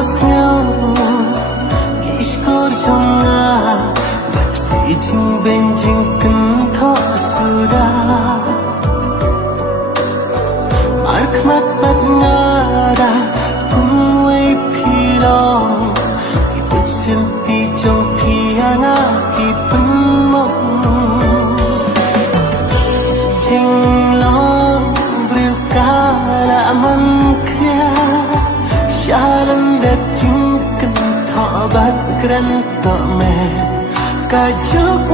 bosnya Kishkor jonga Laksi jing benjing kentho sudah Markmat bat ngada Kumway pilong Ibut sinti jong piana Kipen mong Jing long Briu kala man kya Shalan dat jing kentho bat Kran to me Kajuk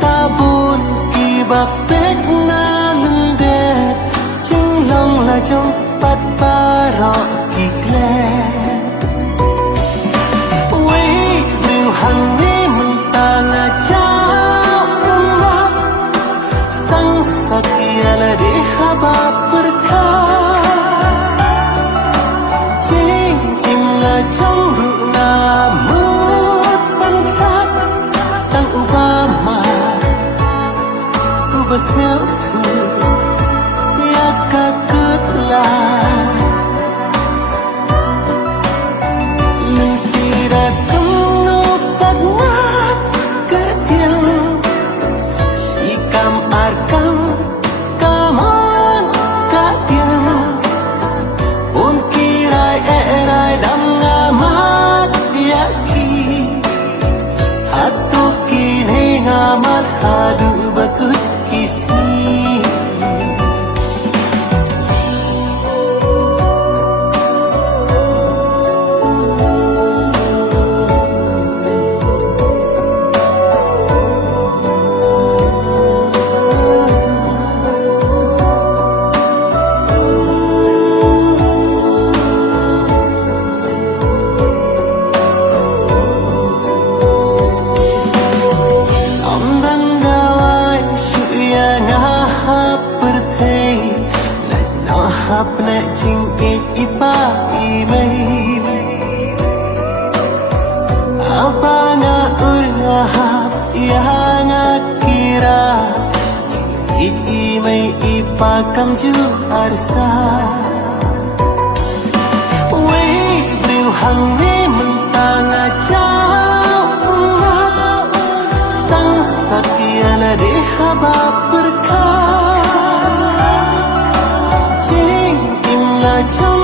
tabun Kibapek na lundet Jing long la jong pat parok kikle Wei briu hang ni mentanga jauh umat Sang sat ialah di habab berkah Jing im la jong runa mut pantat Tang Obama Ubas mil tu Ya kakutlah Lintira kenupat mat Ketiang Sikam arkam Kaman katiang Pun kirai erai dam ngamat Yaki Hatu kini ngamat Hadu bakut kisi Apna jing ipa imay Abana urga hap Yang kira Jing imay ipa kamju arsa Wei briu hang ni mentanga jauh umat Sang sat ialah di habab berkah Jing im la jong